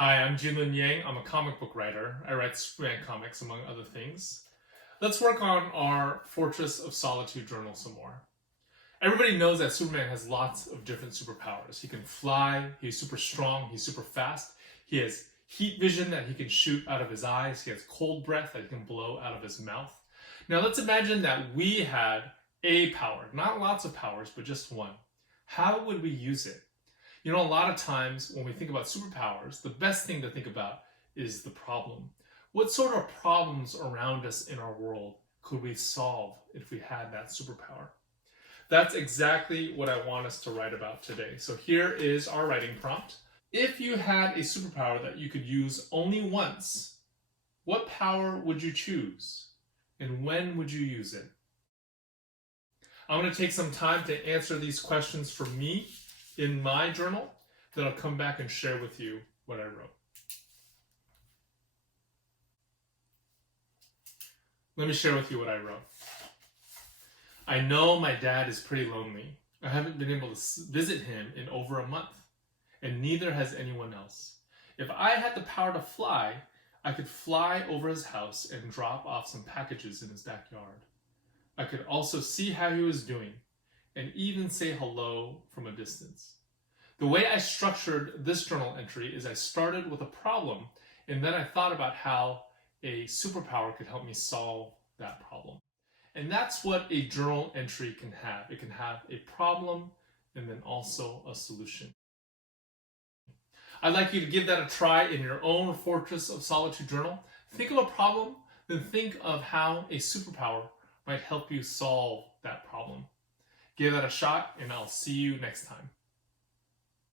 Hi, I'm Gene Luen Yang. I'm a comic book writer. I write Superman comics, among other things. Let's work on our Fortress of Solitude journal some more. Everybody knows that Superman has lots of different superpowers. He can fly, he's super strong, he's super fast. He has heat vision that he can shoot out of his eyes. He has cold breath that he can blow out of his mouth. Now let's imagine that we had a power, not lots of powers, but just one. How would we use it? You know, a lot of times when we think about superpowers, the best thing to think about is the problem. What sort of problems around us in our world could we solve if we had that superpower? That's exactly what I want us to write about today. So here is our writing prompt. If you had a superpower that you could use only once, what power would you choose? And when would you use it? I'm going to take some time to answer these questions for me in my journal, then I'll come back and share with you what I wrote. Let me share with you what I wrote. I know my dad is pretty lonely. I haven't been able to visit him in over a month, and neither has anyone else. If I had the power to fly, I could fly over his house and drop off some packages in his backyard. I could also see how he was doing, and even say hello from a distance. The way I structured this journal entry is I started with a problem, and then I thought about how a superpower could help me solve that problem. And that's what a journal entry can have. It can have a problem and then also a solution. I'd like you to give that a try in your own Fortress of Solitude journal. Think of a problem, then think of how a superpower might help you solve that problem. Give that a shot, and I'll see you next time.